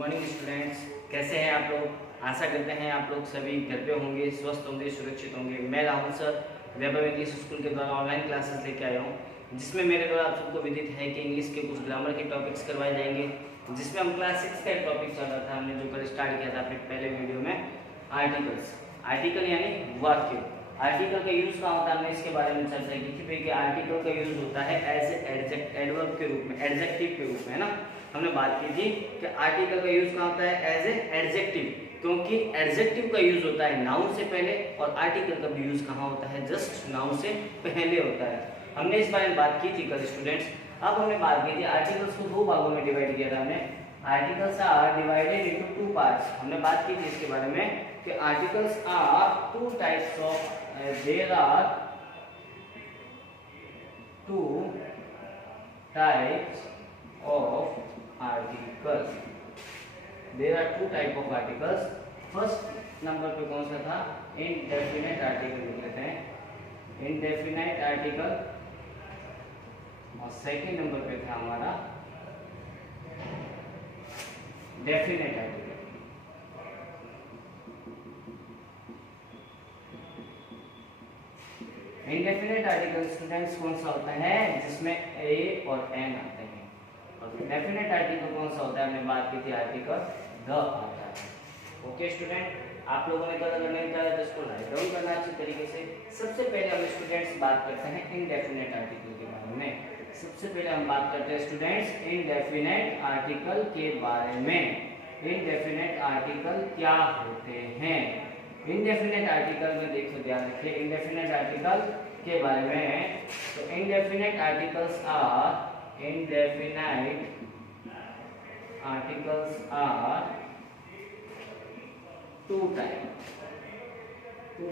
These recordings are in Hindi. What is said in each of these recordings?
मॉर्निंग स्टूडेंट्स, कैसे हैं आप लोग। आशा करते हैं आप लोग सभी घर पे होंगे, स्वस्थ होंगे, सुरक्षित होंगे। मैं राहुल सर वैभव इंग्लिश स्कूल के द्वारा ऑनलाइन क्लासेस लेके आया हूँ, जिसमें मेरे द्वारा आप सबको विदित है कि इंग्लिश के कुछ ग्रामर के टॉपिक्स करवाए जाएंगे। जिसमें हम क्लास 6 का एक टॉपिक चल रहा था, हमने जो कल स्टार्ट किया था अपने पहले वीडियो में, आर्टिकल्स। आर्टिकल यानी वाक्य। आर्टिकल का यूज कहाँ होता है, हमने इसके बारे में चर्चा की थी कि आर्टिकल का यूज होता है एज एडवर्ब के रूप में, एडजेक्टिव के रूप में, है ना। हमने बात की थी कि आर्टिकल का यूज कहाँ होता है, एज ए एडजेक्टिव, क्योंकि एडजेक्टिव का यूज होता है नाउन से पहले और आर्टिकल का भी यूज कहाँ होता है, जस्ट नाउन से पहले होता है। हमने इस बारे में बात की थी कल स्टूडेंट्स। अब हमने बात की थी आर्टिकल्स को दो भागों में डिवाइड किया था हमने। Articles are divided into two parts. हमने बात की थी इसके बारे में कि articles are two types of, there are two types of articles. There are two type of articles. First number पे कौन सा था, इनडेफिनेट आर्टिकल लिख लेते हैं, इनडेफिनेट आर्टिकल। और सेकंड नंबर पे था हमारा definite article. Indefinite article students कौन सा होता है, जिसमें ए और एन आते हैं। और डेफिनेट आर्टिकल कौन सा होता है, हमने बात की थी आर्टिकल द आता है। ओके स्टूडेंट, आप लोगों ने कल अगर नहीं किया तो इसको राइट डाउन करना अच्छी तरीके से। सबसे पहले हम स्टूडेंट्स बात करते हैं इनडेफिनेट आर्टिकल के बारे में। सबसे पहले हम बात करते हैं स्टूडेंट्स इनडेफिनेट आर्टिकल के बारे में। इनडेफिनेट आर्टिकल क्या होते हैं। इनडेफिनेट आर्टिकल में देखो, ध्यान रखिए इनडेफिनेट आर्टिकल के बारे में। तो indefinite articles are, indefinite articles are two type। दो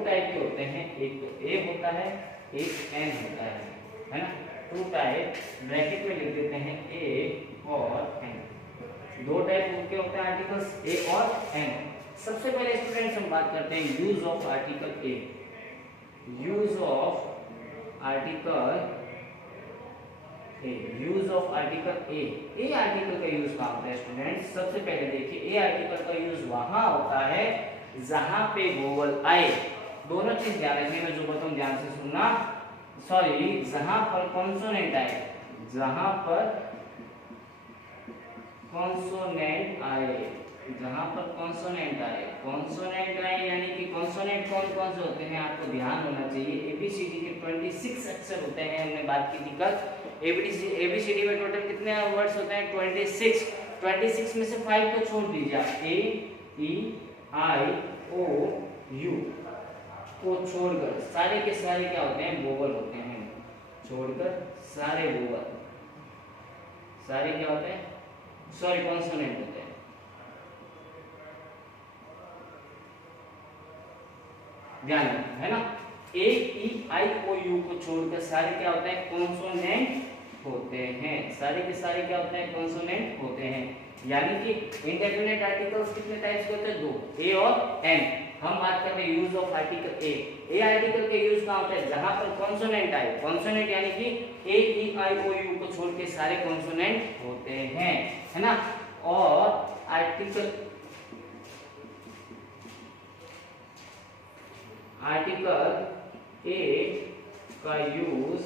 टाइप के होते हैं, एक तो ए होता है, एक एन होता है ना। टू टाइप, ब्रैकेट में लिख देते हैं ए और एन। दो टाइप के होते हैं आर्टिकल्स, ए और एन। सबसे पहले स्टूडेंट्स हम बात करते हैं use of article A. Use of article use of article A. A article का यूज कहाँ होता है स्टूडेंट्स, सबसे पहले देखिए ए आर्टिकल का यूज वहां होता है जहां पे वोवल आए। दोनों चीज ध्यान रखने में, जो बताऊं ध्यान से सुनना। सॉरी, जहां पर कॉन्सोनेंट आए, जहां पर कॉन्सोनेंट आए, जहां पर कॉन्सोनेंट आए, कॉन्सोनेंट आए यानी कि कॉन्सोनेंट कौन कौन से होते हैं आपको ध्यान होना चाहिए। एबीसीडी के 26 अक्षर होते हैं, हमने बात की थी कल। एबीसीडी में टोटल कितने वर्ड्स होते हैं, 26 में से 5 को छोड़ दीजिए आप, ए ई आई ओ यू को छोड़कर सारे के सारे क्या होते हैं, वोवल होते हैं। छोड़कर सारे वोवल, सारे क्या होते हैं, सॉरी कॉन्सोनेंट होते हैं। ध्यान रखना है ना, ए ई आई ओ यू को छोड़कर सारे क्या होते हैं, कॉन्सोनेंट होते हैं। सारे के सारे क्या होते हैं, कॉन्सोनेंट होते हैं। यानी कि इनडेफिनेट आर्टिकल्स कितने टाइप्स के होते हैं, दो, ए और एन। हम बात कर रहे हैं use of article A. A article के यूज कहाँ होता है, जहां पर कॉन्सोनेंट आए। कॉन्सोनेंट यानी कि ए ई आई ओ यू को छोड़ के सारे कॉन्सोनेंट होते हैं, है ना। और आर्टिकल ए का यूज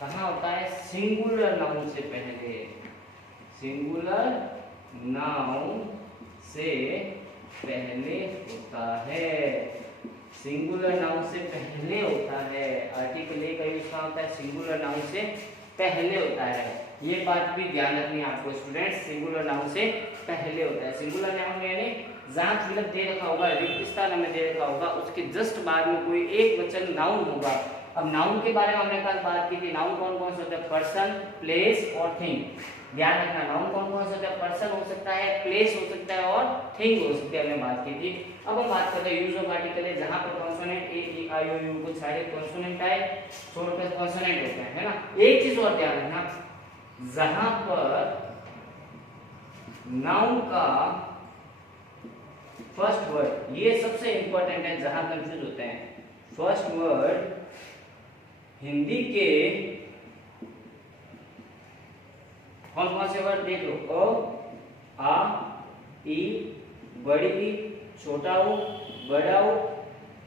कहाँ होता है, सिंगुलर नाउन से पहले। सिंगुलर नाउन से पहले होता है, सिंगुलर नाउन से पहले होता है। आर्टिकल ए का यूज कहाँ होता है, सिंगुलर नाउन से पहले होता है। ये बात भी ध्यान रखनी है आपको स्टूडेंट्स, सिंगुलर नाउन से पहले होता है। सिंगुलर नाउन यानी जहां फिलअप दे रखा होगा, रिक्त स्थान हमें दे रखा होगा, उसके जस्ट बाद में कोई एक वचन नाउन होगा। अब नाउन के बारे में हमने कल बात की थी, नाउन कौन कौन से होते हैं, पर्सन, प्लेस और थिंग। ध्यान रखना, नाउन कौन कौन से होते हैं, पर्सन हो सकता है, प्लेस हो सकता है और थिंग हो सकती है, हमने बात की थी। अब हम बात करते हैं यूज ऑफ आर्टिकल है, जहां पर consonant A E I O U को सारे कॉन्सोनेंट आए, छोड़कर कॉन्सोनेंट होते हैं, है ना। एक चीज और ध्यान रखना, जहां पर नाउन का फर्स्ट वर्ड, ये सबसे इंपॉर्टेंट है, जहां कंफ्यूज होते हैं। फर्स्ट वर्ड हिंदी के कौन कौन से वर्ड देख लो, अ आ, ई, बड़ी ई, छोटा ऊ, बड़ा ऊ,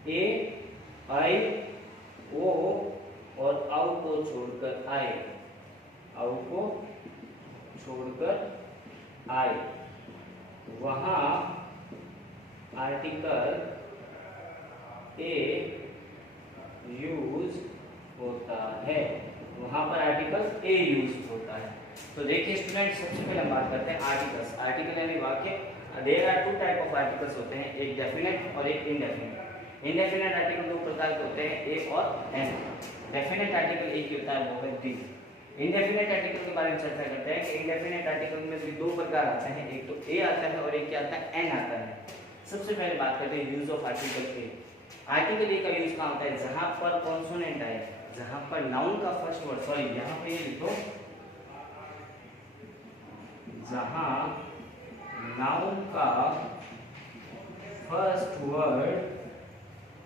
ए, आई, ओ और आउ को छोड़कर आए, आउ को छोड़कर आए, वहां आर्टिकल ए यूज होता है, वहां पर आर्टिकल ए यूज होता है। तो देखिए स्टूडेंट, सबसे पहले हम बात करते हैं आर्टिकल्स। आर्टिकल यानी वाक्य। There are two type of articles होते हैं, एक डेफिनेट और एक इनडेफिनेट। इनडेफिनेट आर्टिकल दो प्रकार के होते हैं, ए और एन। डेफिनेट आर्टिकल एक ही होता है, वो है दी। इनडेफिनेट आर्टिकल के बारे में चर्चा करते हैं कि इनडेफिनेट आर्टिकल में भी दो प्रकार आते हैं, एक तो ए आता है और एक क्या आता है, एन आता है। सबसे पहले बात करते हैं use of article A. Article A का यूज कहाँ होता है, जहां पर कॉन्सोनेंट आए, जहां पर नाउन का फर्स्ट वर्ड, सॉरी यहां पे ये लिखो, जहां नाउन का फर्स्ट वर्ड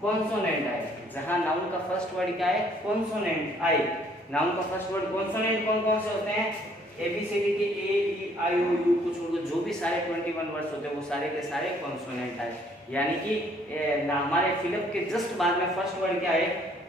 कॉन्सोनेंट आए, जहां नाउन का फर्स्ट वर्ड क्या है, कॉन्सोनेंट आए। नाउन का फर्स्ट वर्ड कॉन्सोनेंट कौन कौन से होते हैं, एबीसीडी के ए ई आई ओ यू को छोड़कर जो भी सारे 21 वर्ड्स होते हैं वो सारे के सारे कॉन्सोनेंट आए। यानी कि हमारे फिलअप के जस्ट बाद में फर्स्ट वर्ड क्या है,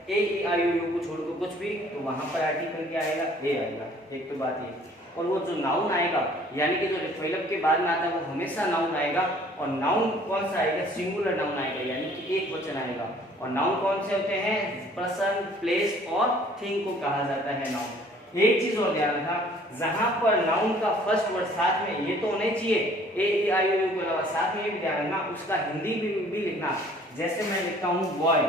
ए ई आई ओ यू को छोड़कर कुछ भी, तो वहां पर आर्टिकल क्या आएगा, ए आएगा। एक तो बात ये, और वो जो नाउन आएगा यानी कि जो फिलअप के बाद में आता है वो हमेशा नाउन आएगा, और नाउन कौन सा आएगा, सिंगुलर नाउन आएगा, यानी कि एक वचन आएगा। और नाउन कौन से होते हैं, पर्सन, प्लेस और थिंग को कहा जाता है नाउन। एक चीज और ध्यान रखना, जहां पर नाउन का फर्स्ट वर्ड साथ में, ये तो होना ही चाहिए ए ई आई ओ यू के अलावा, साथ में ये भी ध्यान रखना उसका हिंदी भी लिखना। जैसे मैं लिखता हूं बॉय,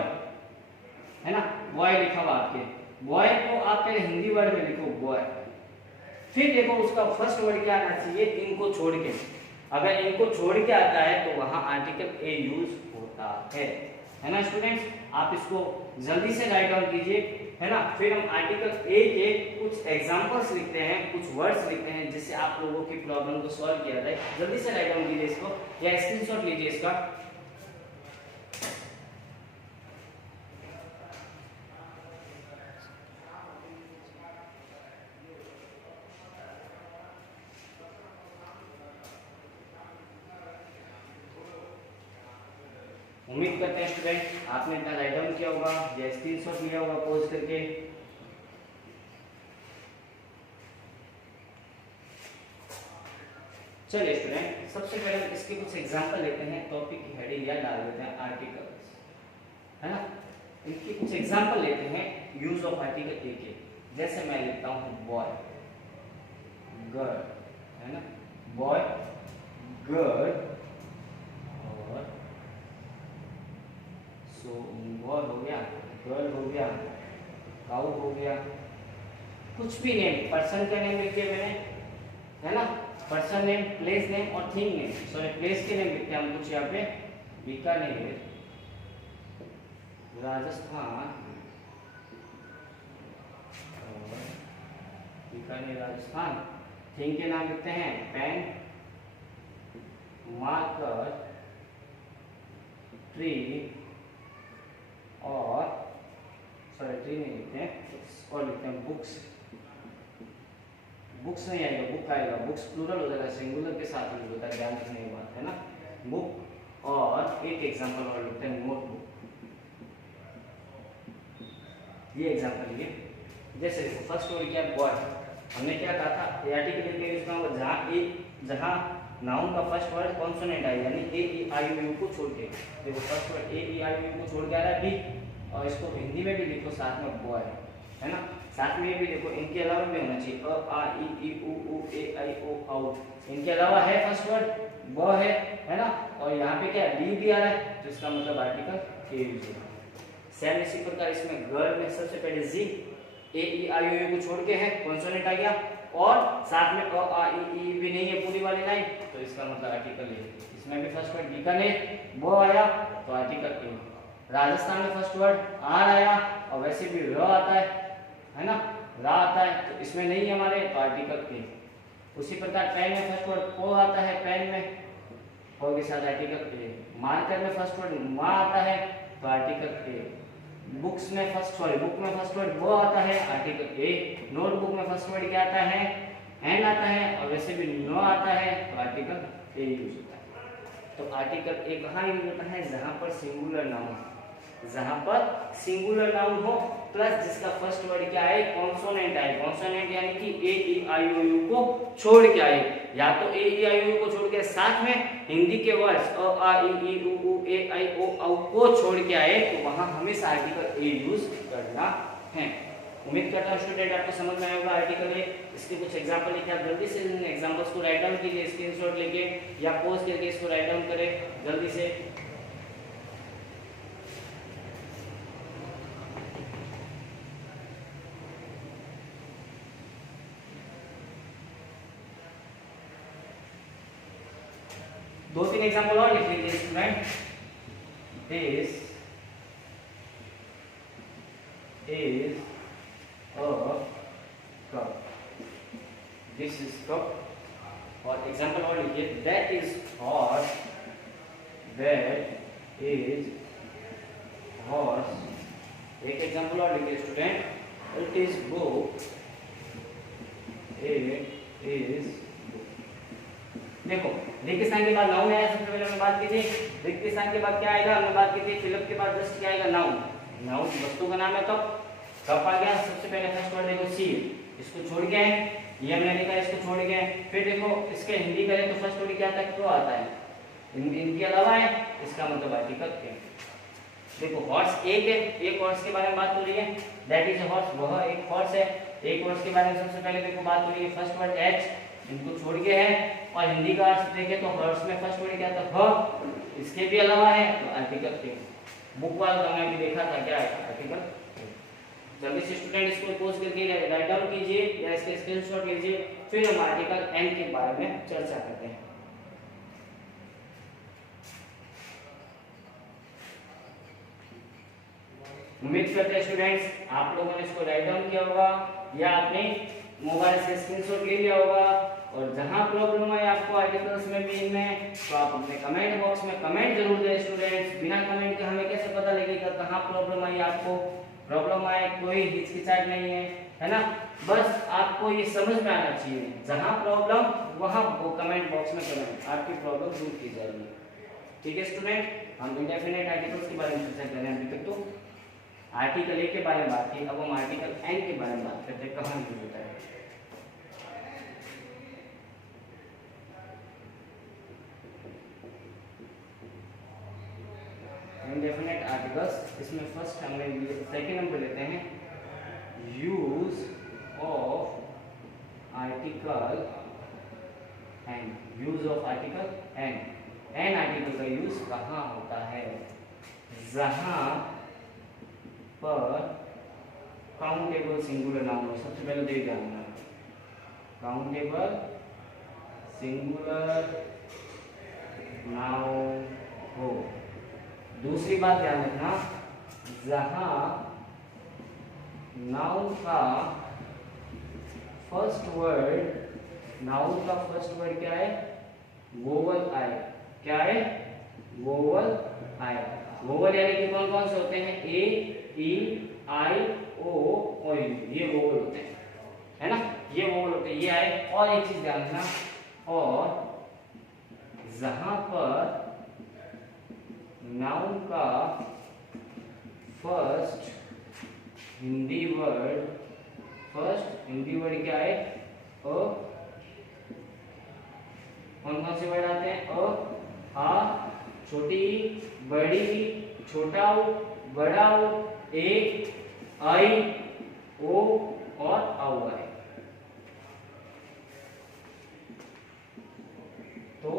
है ना, बॉय लिखा हुआ आपके, बॉय को आप पहले हिंदी वर्ड में लिखो बॉय, फिर देखो उसका फर्स्ट वर्ड क्या आना चाहिए, इनको छोड़ के। अगर इनको छोड़ के आता है तो वहां आर्टिकल ए यूज होता है ना स्टूडेंट्स। आप इसको जल्दी से राइट डाउन कीजिए, है ना। फिर हम आर्टिकल ए के कुछ एग्जांपल्स लिखते हैं, कुछ वर्ड्स लिखते हैं, जिससे आप लोगों की प्रॉब्लम को सॉल्व किया जाए। जल्दी से राइट डाउन कीजिए इसको, या स्क्रीनशॉट लीजिए इसका। उम्मीद करते हैं स्टूडेंट आपने इतना राइट डाउन किया होगा या स्क्रीनशॉट लिया होगा पॉज करके। चलिए स्टूडेंट, सबसे पहले इसके कुछ एग्जांपल लेते हैं, टॉपिक की हेडिंग या डाल देते हैं आर्टिकल्स, है ना। इनके कुछ एग्जांपल लेते हैं यूज ऑफ आर्टिकल ए के। जैसे मैं लिखता हूं बॉय, गर्ल, है ना, बॉय, गर्ल, और सो बॉय हो गया, गर्ल हो गया, काऊ हो गया, कुछ भी नेम, पर्सन का नेम लिख दिया मैंने, है ना, पर्सन नेम, प्लेस नेम और थिंग नेम। सॉरी, प्लेस के नेम लिखते हैं हम कुछ यहाँ पे, बीकानेर, राजस्थान, बीकानेर राजस्थान। थिंग के नाम लिखते हैं पेन, मार्कर, ट्री, और सॉरी ट्री नहीं लिखते हैं, और लिखते हैं बुक्स। बुक्स नहीं आएगा, बुक आएगा, बुक्स प्लूरल हो जाएगा, सिंगुलर के साथ यूज होता है, ध्यान रखने की बात है ना, बुक। और एक एग्जांपल और लिखते हैं नोटबुक। ये एग्जांपल लिए, जैसे देखो फर्स्ट वर्ड क्या है, बॉय। हमने क्या कहा था, आर्टिकल के यूज का जहां नाउन का फर्स्ट वर्ड कॉन्सोनेंट आए, यानी ए ई आई ओ यू को छोड़ के। देखो first word A E I O U को छोड़ के आ रहा है बी, और इसको हिंदी में भी लिखो साथ में बॉय, है ना। साथ में ये भी देखो, इनके अलावा भी होना चाहिए, अ आ ई उ ऊ ए आई ओ औ। इनके अलावा है फर्स्ट वर्ड ब है ना, और यहाँ पे क्या है, डी भी आ रहा है, तो इसका मतलब आर्टिकल ए यूज होगा। सेम इसी प्रकार इसमें गर्ल में सबसे पहले जी, ए ई आई ओ यू को छोड़ के है, कॉन्सोनेंट आ गया, और साथ में अ आ ई भी नहीं है पूरी वाली लाइन, तो इसका मतलब आर्टिकल ए। इसमें भी फर्स्ट वर्ड बीकानेर वो आया, तो आर्टिकल ए। राजस्थान में फर्स्ट वर्ड आर आया, और वैसे भी र आता है ना, रा आता है, तो इसमें नहीं है हमारे, तो आर्टिकल ए। उसी प्रकार पेन में फर्स्ट वर्ड पो आता है, पेन में पो के साथ आर्टिकल ए। मार्कर में फर्स्ट वर्ड मा आता है, तो आर्टिकल ए। बुक्स में बुक में फर्स्ट वर्ड वो आता है, आर्टिकल ए। नोटबुक में फर्स्ट वर्ड क्या आता है, एन आता है और वैसे भी नो आता है तो आर्टिकल ए यूज होता है। तो आर्टिकल ए कहाँ यूज होता है? जहां पर सिंगुलर नाउन, जहां पर सिंगुलर नाउन हो प्लस जिसका फर्स्ट वर्ड क्या है? कॉन्सोनेंट आए। कॉन्सोनेंट यानी कि ए ई आई ओ यू को छोड़ के आए, या तो ए ई आई ओ यू को छोड़ के साथ में हिंदी के वर्ड्स अ आ इ उ ऊ ए आई ओ औ को छोड़ के आए तो वहां हमेशा आर्टिकल ए यूज करना है। उम्मीद करता हूं स्टूडेंट आपको समझ में आया होगा आर्टिकल ए। इसके कुछ एग्जांपल लिखे, आप जल्दी से इन एग्जांपल्स को राइट डाउन कीजिए, स्क्रीनशॉट लेके या पॉज करके इसको राइट डाउन करें जल्दी से। दो तीन एग्जांपल और लिख लीजिए student. This is a cup, this is cup। और एग्जांपल और लिखिए, that is horse, that is horse। एक एग्जांपल और लिखिए student, it is book, it is book। देखो रेगिस्तान के बाद नाउन आया, सबसे पहले हमने बात की थी रेगिस्तान के बाद क्या आएगा, हमने बात की थी फिलिप के बाद जस्ट क्या आएगा? नाउन। नाउन वस्तु का नाम है तो कप आ गया। सबसे पहले फर्स्ट वर्ड देखो सी, इसको छोड़ के है, ये हमने देखा इसको छोड़ के है। फिर देखो इसके हिंदी करें तो फर्स्ट वर्ड क्या आता है? क्रो आता है। इनके अलावा है, इसका मतलब आर्टिकल है। देखो हॉर्स एक है, एक हॉर्स के बारे में बात हो रही है, दैट इज अ हॉर्स, वह एक हॉर्स है। एक हॉर्स के बारे में सबसे पहले देखो बात हो रही है, फर्स्ट वर्ड एच, इनको छोड़ के है। और हिंदी का अर्थ देखें तो हॉर्स में फर्स्ट वर्ड क्या था? ह। इसके भी अलावा है तो आर्टिकल है। बुक वाला हमने भी देखा था क्या है? आर्टिकल। जल्दी से स्टूडेंट इसको पोज करके राइट डाउन कीजिए या इसके स्क्रीनशॉट लीजिए, फिर हम आर्टिकल एन के बारे में चर्चा करते हैं। उम्मीद करते हैं स्टूडेंट्स आप लोगों ने इसको राइट डाउन किया होगा या अपने मोबाइल से स्क्रीनशॉट ले लिया होगा। और जहां प्रॉब्लम आए आपको आर्टिकल्स में भी इनमें, तो आप अपने कमेंट बॉक्स में कमेंट जरूर दें स्टूडेंट्स। बिना कमेंट के हमें कैसे पता लगेगा कहां प्रॉब्लम आई आपको? प्रॉब्लम आए कोई हिचकिचाहट नहीं है ना, बस आपको ये समझ में आना चाहिए जहां प्रॉब्लम वहां वो कमेंट बॉक्स में कमेंट, आपकी प्रॉब्लम दूर की जाएगी। ठीक है स्टूडेंट, हम इंडेफिनेट आर्टिकल्स के बारे में चर्चा कर रहे हैं। अभी तक तो आर्टिकल ए के बारे में बात की, अब हम आर्टिकल एन के बारे में बात करते हैं, कहां यूज होता है। इंडेफिनेट आर्टिकल्स, इसमें फर्स्ट हमने सेकंड नंबर लेते हैं, use of article an. Use of article an, an article का यूज कहाँ होता है? जहां पर काउंटेबल सिंगुलर नाउन हो। सबसे पहले देख जाना काउंटेबल सिंगुलर नाउन हो। दूसरी बात ध्यान रखना, जहां नाउन का फर्स्ट वर्ड क्या है? वोवल आए। क्या है? वोवल आए। वोवल यानी कि कौन कौन से होते हैं? ए ई आई ओ और ये वोवल होते हैं, है ना, ये वोवल होते हैं, ये आए। और एक चीज ध्यान रखना, और जहां पर नाउन का फर्स्ट हिंदी वर्ड क्या है? अ। कौन कौन से वर्ड आते हैं? अ, आ, छोटी, बड़ी, छोटा उ, बड़ा उ, एक, आई, ओ और औ आए। तो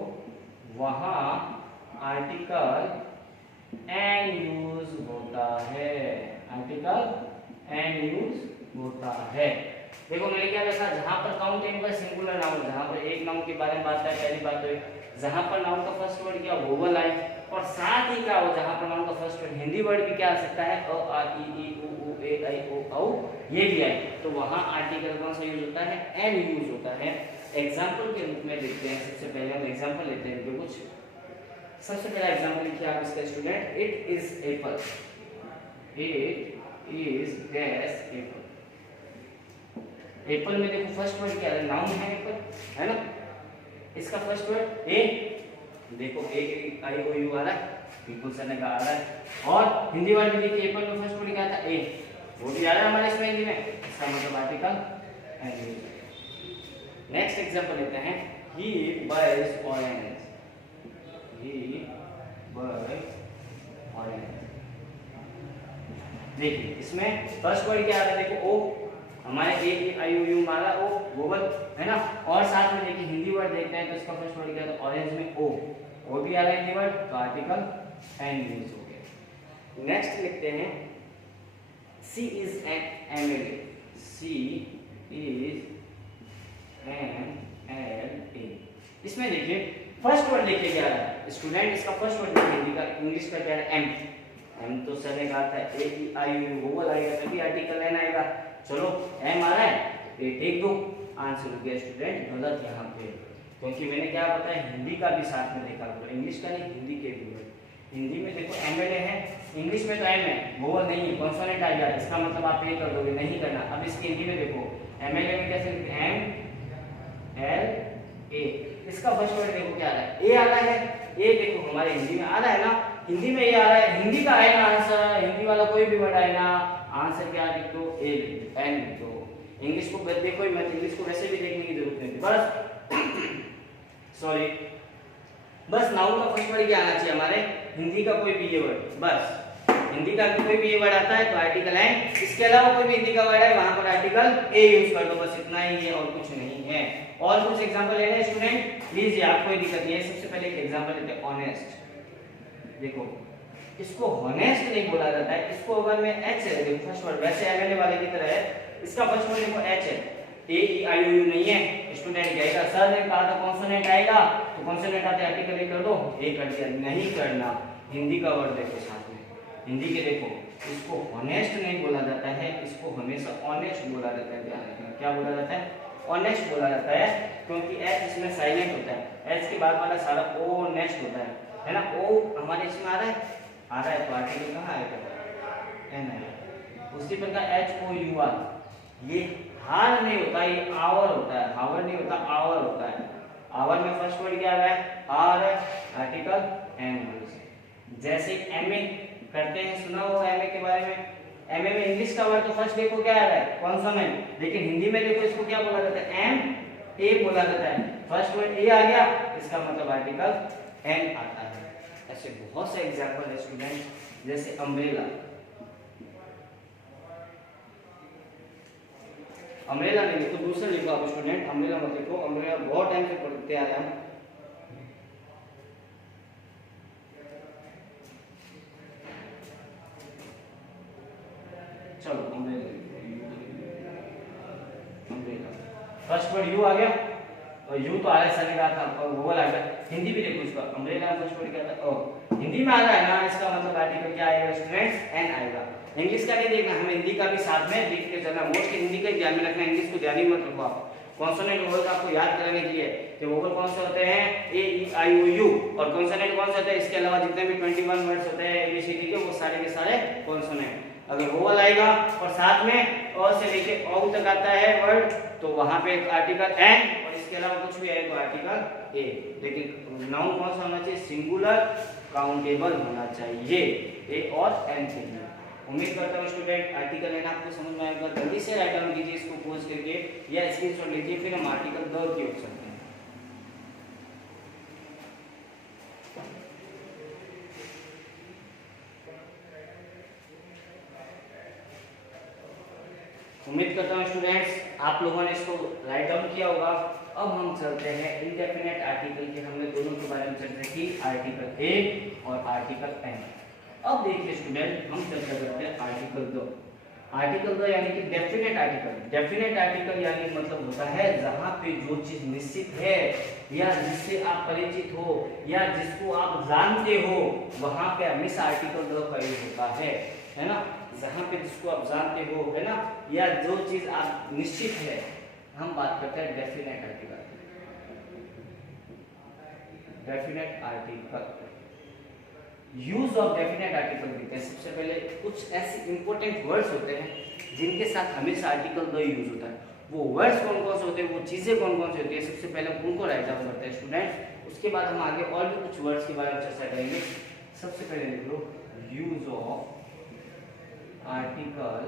वहां आर्टिकल एन यूज होता है। आर्टिकल एन यूज होता है। देखो मैंने क्या देखा, जहां पर काउंटेबल सिंगुलर नाउन, जहां पर एक नाउन के बारे में बात है, पहली बात तो जहां पर नाउन का फर्स्ट वर्ड क्या? वोवल आए। और साथ ही क्या हो, जहां पर नाउन का फर्स्ट वर्ड हिंदी वर्ड भी क्या आ सकता है? अ आ इ उ ए आई ओ औ, ये भी आए। तो वहां आर्टिकल कौन सा यूज होता है? एन यूज होता है। एग्जाम्पल के रूप में देखते हैं। सबसे पहले हम एग्जाम्पल लेते हैं इनके कुछ। सबसे पहला एग्जाम्पल लिखिए आप इसका student, it is Apple. It is gas Apple. Apple में देखो फर्स्ट वर्ड क्या है, नाउन है एप्पल, है ना। इसका फर्स्ट वर्ड ए, देखो ए आई ओ यू आ रहा है, बिल्कुल सर ने कहा आ रहा है। और हिंदी वर्ड में देखिए एप्पल में फर्स्ट वर्ड क्या था, ए, वो भी आ रहा है हमारे इसमें हिंदी में, इसका मतलब आर्टिकल एंड। नेक्स्ट एग्जांपल लेते हैं, ही बायज ऑरेंज, ही बायज ऑरेंज। देखिए इसमें फर्स्ट वर्ड क्या आ रहा है, देखो ओ, हमारे ए आई ओ यू मारा ओ, वोवल, है ना। और साथ में देखिए हिंदी वर्ड देखते हैं तो इसका फर्स्ट वर्ड क्या है, तो ऑरेंज में ओ भी आ रहा है हिंदी वर्ड, तो आर्टिकल एंड यूज हो गया। नेक्स्ट लिखते हैं, she is an MLA, she is an L A. इसमें देखिए फर्स्ट वर्ड देखिए क्या आ रहा है स्टूडेंट, इसका फर्स्ट वर्ड देखिए हिंदी का, इंग्लिश का क्या है, एम तो सर ने कहा था ए आई यू वोवल आएगा तभी आर्टिकल एन आएगा। चलो एम आ रहा है, ए टेक दो, आंसर हो गया स्टूडेंट गलत यहाँ पे, क्योंकि मैंने क्या बताया हिंदी का भी साथ में देखा करो, इंग्लिश का नहीं हिंदी के भी। हिंदी में देखो एमएलए है, इंग्लिश में तो एम है, वोवल नहीं है, कॉन्सोनेंट आ गया, इसका मतलब आप ये कर दोगे, नहीं करना। अब इसकी हिंदी में देखो एमएलए में कैसे लिखते हैं, एम एल ए, इसका फर्स्ट वर्ड देखो क्या आ रहा है, ए आ रहा है। ए देखो हमारे हिंदी में आ रहा है ना, हिंदी में ये आ रहा है, हिंदी का है ना आंसर, हिंदी वाला कोई भी वर्ड आए ना, आंसर क्या लिख दो, ए एन लिख दो। इंग्लिश को देखो ही मत, इंग्लिश को वैसे भी देखने की जरूरत नहीं, बस सॉरी, बस नाउन का फर्स्ट वर्ड क्या आना चाहिए हमारे, हिंदी का कोई भी ये वर्ड, बस हिंदी का कोई भी ये वर्ड आता है तो आर्टिकल एन, इसके अलावा कोई भी हिंदी का वर्ड है वहां पर आर्टिकल ए यूज कर दो, बस इतना ही है और कुछ नहीं है। और कुछ एग्जांपल ले रहे हैं स्टूडेंट, प्लीज आप कोई दिक्कत नहीं है। सबसे पहले एक एग्जांपल लेते हैं, ऑनेस्ट। देखो इसको हॉनेस्ट नहीं बोला जाता है, इसको अगर मैं एच है, देखो फर्स्ट वर्ड वैसे एमएलए वाले की तरह है, इसका फर्स्ट वर्ड देखो एच है, ए ई आई ओ यू नहीं है। स्टूडेंट कहेगा सर ने कहा था कॉन्सोनेंट आएगा, तो कॉन्सोनेंट आते आर्टिकल ए कर दो, ए कर दिया, नहीं करना। हिंदी का वर्ड देखो साथ में, हिंदी के देखो, इसको हॉनेस्ट नहीं बोला जाता है, इसको हमेशा ऑनेस्ट बोला जाता है। ध्यान रखना क्या बोला जाता है, ऑनेस्ट बोला जाता है, क्योंकि एच इसमें साइलेंट होता है, एच के बाद वाला सारा ओ नेक्स्ट होता है ना। ओ हमारे इसमें आ रहा है तो आर्टिकल कहाँ आएगा, एन आएगा। उसी प्रकार एच ओ यू आर, ये हार नहीं होता, ये आवर होता है, हावर नहीं होता, आवर होता है। आवर में फर्स्ट वर्ड क्या आ रहा है, आर है, आर्टिकल एन यूज। जैसे एमए करते हैं, सुना हो एमए के बारे में, एमए में इंग्लिश का वर्ड तो फर्स्ट देखो क्या आ रहा है, कॉन्सोनेंट, लेकिन हिंदी में देखो इसको क्या बोला जाता है, एम ए बोला जाता है। फर्स्ट वर्ड ए आ गया, इसका मतलब आर्टिकल एन आता है। ऐसे बहुत से एग्जांपल है स्टूडेंट, जैसे अम्ब्रेला, अम्ब्रेला नहीं लिखो, दूसरा लिखो आप स्टूडेंट, अम्ब्रेला मत लिखो, अम्ब्रेला बहुत टाइम से पढ़ते आ रहे हैं। चलो अम्ब्रेला, फर्स्ट वर्ड यू आ गया, और यू तो आया सर ने कहा था, और वोवल आ गया। हिंदी भी देखो इसका, अम्ब्रेला में फर्स्ट वर्ड क्या था, ओ, हिंदी में आ रहा है ना, इसका मतलब आर्टिकल क्या आएगा स्टूडेंट्स, एन आएगा। इंग्लिश का नहीं देखना, हमें हिंदी का भी साथ में देख के चलना, मोस्ट हिंदी का ध्यान में रखना, इंग्लिश को ध्यान ही मत रखो आप। कॉन्सोनेंट वोवल आपको याद कराने के लिए कि वोवल कौन से होते हैं, ए ई आई ओ यू, और कॉन्सोनेंट कौन से होते हैं, इसके अलावा जितने भी 21 वर्ड्स होते हैं एबीसीडी के, वो सारे के सारे कॉन्सोनेंट। अगर वोवल आएगा और साथ में अ से लेके औ तक आता है वर्ड, तो वहां पे आर्टिकल एन, और इसके अलावा कुछ भी आए तो आर्टिकल ए। लेकिन नाउन कौन सा होना चाहिए, सिंगुलर काउंटेबल होना चाहिए, ए और एन के लिए। उम्मीद करता हूँ स्टूडेंट आर्टिकल एन आपको समझ में आएगा। जल्दी से राइट डाउन कीजिए इसको पोज करके या स्क्रीनशॉट लीजिए, फिर हम आर्टिकल द की ओर चलते हैं। उम्मीद करता हूँ स्टूडेंट्स आप लोगों ने इसको राइट डाउन किया होगा। अब हम चलते हैं इंडेफिनेट आर्टिकल के, हमने दोनों के बारे में चर्चा की, आर्टिकल ए और आर्टिकल एन। अब देखिए स्टूडेंट हम चर्चा करते हैं आर्टिकल दो। आर्टिकल दो यानी कि डेफिनेट आर्टिकल। डेफिनेट आर्टिकल यानी मतलब होता है जहां पे जो चीज निश्चित है या जिससे आप परिचित हो या जिसको आप जानते हो, वहां पे हमेशा आर्टिकल दो का यूज होता है ना। जहां पे जिसको आप जानते हो, है ना, या जो चीज आप निश्चित है, हम बात करते हैं definite article. Definite article, use of definite article देखते हैं। सबसे पहले कुछ ऐसे इंपॉर्टेंट वर्ड्स होते हैं जिनके साथ हमेशा आर्टिकल द यूज होता है, वो वर्ड्स कौन कौन से होते हैं, वो चीज़ें कौन कौन सी होती है, सबसे पहले हम उनको राइट डाउन करते हैं स्टूडेंट। उसके बाद हम आगे और भी कुछ वर्ड्स के बारे में चर्चा करेंगे। सबसे पहले लिख लो use of article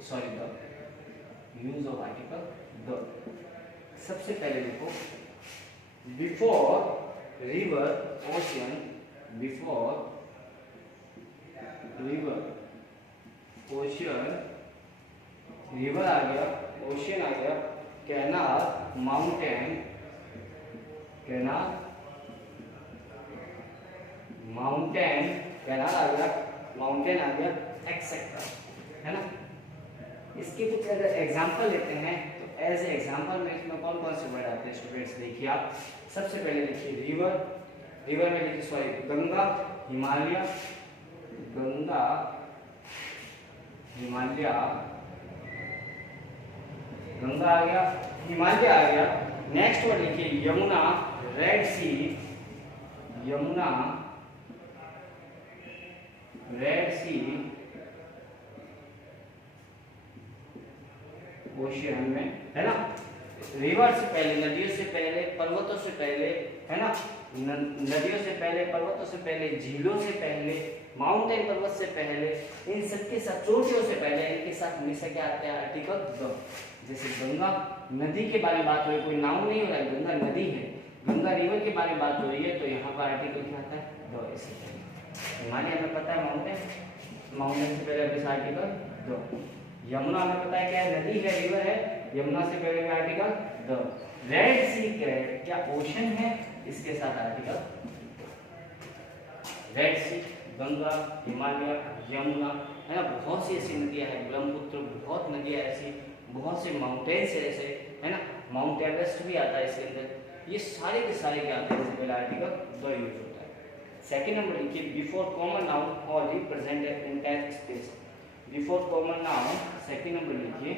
the, use of article the. सबसे पहले लिखो before river ocean, before river ocean, river आ गया, ओशियन आ गया, canal mountain, canal mountain, canal आ गया, माउंटेन आ गया, एक्सेट्रा, है ना। इसके कुछ अगर एग्जांपल लेते हैं तो एज एग्जांपल में इसमें कौन कौन से वर्ड आते हैं स्टूडेंट्स, देखिए आप। सबसे पहले देखिए रिवर, रिवर में देखिए सॉरी गंगा, हिमालय, गंगा, हिमालय, गंगा आ गया, हिमालय आ गया। नेक्स्ट वर्ड लिखिए यमुना, रेड सी, यमुना, रेड सी, ओशियन में, है ना। रिवर से पहले, नदियों से पहले, पर्वतों से पहले, है ना, नदियों से पहले, पर्वतों से पहले, झीलों से पहले, माउंटेन पर्वत से पहले, इन सबके साथ, चोटियों से पहले, इनके साथ हमेशा क्या आता है, आर्टिकल द। जैसे गंगा नदी के बारे में बात हो रही है, कोई नाउन नहीं हो रहा है, गंगा नदी है, गंगा रिवर के बारे में बात हो रही है, तो यहाँ पर आर्टिकल क्या आता है, द। इसे हिमालय हमें पता है माउंटेन, माउंटेन से पहले आर्टिकल द। यमुना हमें पता है क्या है, नदी है, रिवर है, यमुना से पहले में आर्टिकल द। रेड सी क्या ओशन है, इसके साथ आर्टिकल रेड सी, गंगा, हिमालय, यमुना, है ना। बहुत सी ऐसी नदियां हैं, ब्रह्मपुत्र, बहुत नदियां ऐसी, बहुत से माउंटेन्स ऐसे, है ना। माउंट एवरेस्ट भी आता है इसके अंदर। ये सारे के सारे क्या आते हैं, इससे पहले आर्टिकल द यूज होता है। सेकेंड नंबर लिखिए बिफोर कॉमन नाउन और represent entire space. Before common noun, second number लिखिए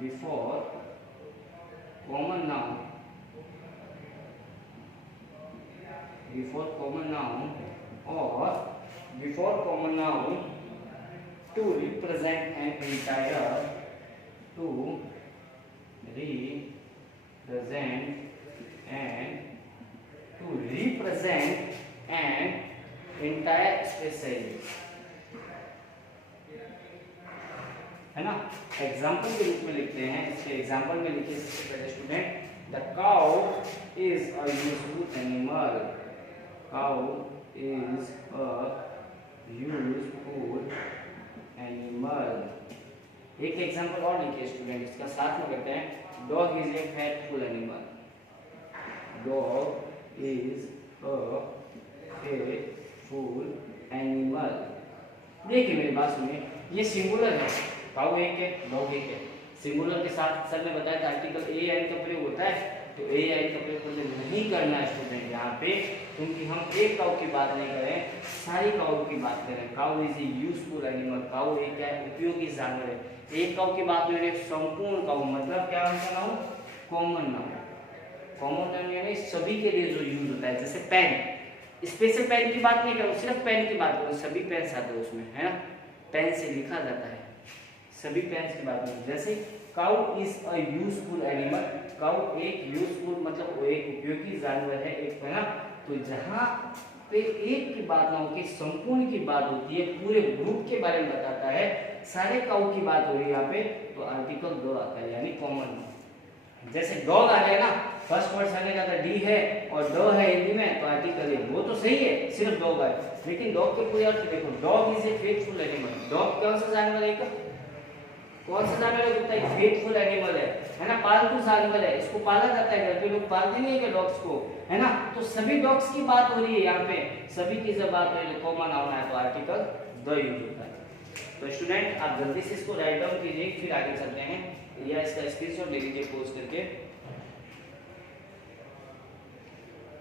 before common noun, before common noun और before common noun to represent an entire, to represent an entire species, है ना। एग्जाम्पल के रूप में लिखते हैं, इसके एग्जाम्पल में लिखिए सबसे पहले student, the cow is a useful animal, cow is a useful animal. एक एग्जाम्पल और लिखिए स्टूडेंट, इसका साथ में करते हैं, dog is a faithful animal, dog is a faithful animal. देखिए मेरी बात सुनिए, ये सिंगुलर है, काउ एक है, डॉग एक है। सिंगुलर के साथ सर ने बताया था आर्टिकल ए एन का प्रयोग होता है, तो ए एन का प्रयोग नहीं करना है स्टूडेंट यहाँ पे, क्योंकि हम एक काउ की बात नहीं करें, सारी काउ की बात करें। Cow is a useful animal, cow एक क्या है, उपयोगी जानवर है। एक काउ की बात नहीं, संपूर्ण काउ, मतलब क्या उनका नाम, कॉमन नाम, कॉमन नाम यानी सभी के लिए जो यूज होता है। जैसे पेन, स्पेशल पेन की बात नहीं करूँ, सिर्फ पेन की बात करूँ, सभी पेन आते हैं उसमें, है ना, पेन से लिखा जाता है, सभी पेन की बात करूँ। जैसे cow is a useful animal, cow एक यूजफुल मतलब वो एक उपयोगी जानवर है, एक, है ना। तो जहाँ पे एक की बात ना होकर संपूर्ण की बात होती है, पूरे ग्रुप के बारे में बताता है, सारे काउ की बात हो रही है यहाँ पे, तो आर्टिकल दो आता है, यानी कॉमन। जैसे डॉग आ गया ना, फर्स्ट वर्ड आने का था डी है और ड है हिंदी में, तो आर्टिकल है, वो तो सही है, सिर्फ डॉग है, लेकिन डॉग के पूरे अर्थ देखो, dog is a faithful animal. Dog कौन सा जानवर है, कौन सा जानवर है, फेथफुल एनिमल है ना, पालतू जानवर है, इसको पाला जाता है, घर पे लोग पालते नहीं है डॉग्स को, है ना। तो सभी डॉग्स की बात हो रही है यहाँ पे, सभी की जब बात हो रही है, कॉमन नाउन है, तो आर्टिकल द यूज होता है। तो स्टूडेंट आप जल्दी से इसको राइट डाउन कीजिए, फिर आगे चलते हैं, या इसका स्क्रीनशॉट ले लीजिए पोस्ट करके।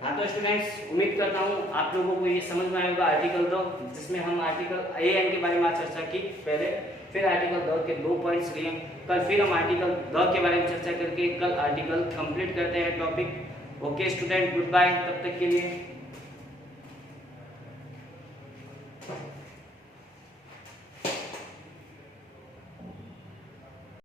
हाँ तो स्टूडेंट्स, उम्मीद करता हूँ आप लोगों को ये समझ में आएगा आर्टिकल दो, जिसमें हम आर्टिकल ए एन के बारे में चर्चा की पहले, फिर आर्टिकल द के 2 पॉइंट्स लिए, कल फिर हम आर्टिकल द के बारे में चर्चा करके कल आर्टिकल कंप्लीट करते हैं topic. Okay student, goodbye, तब तक के लिए।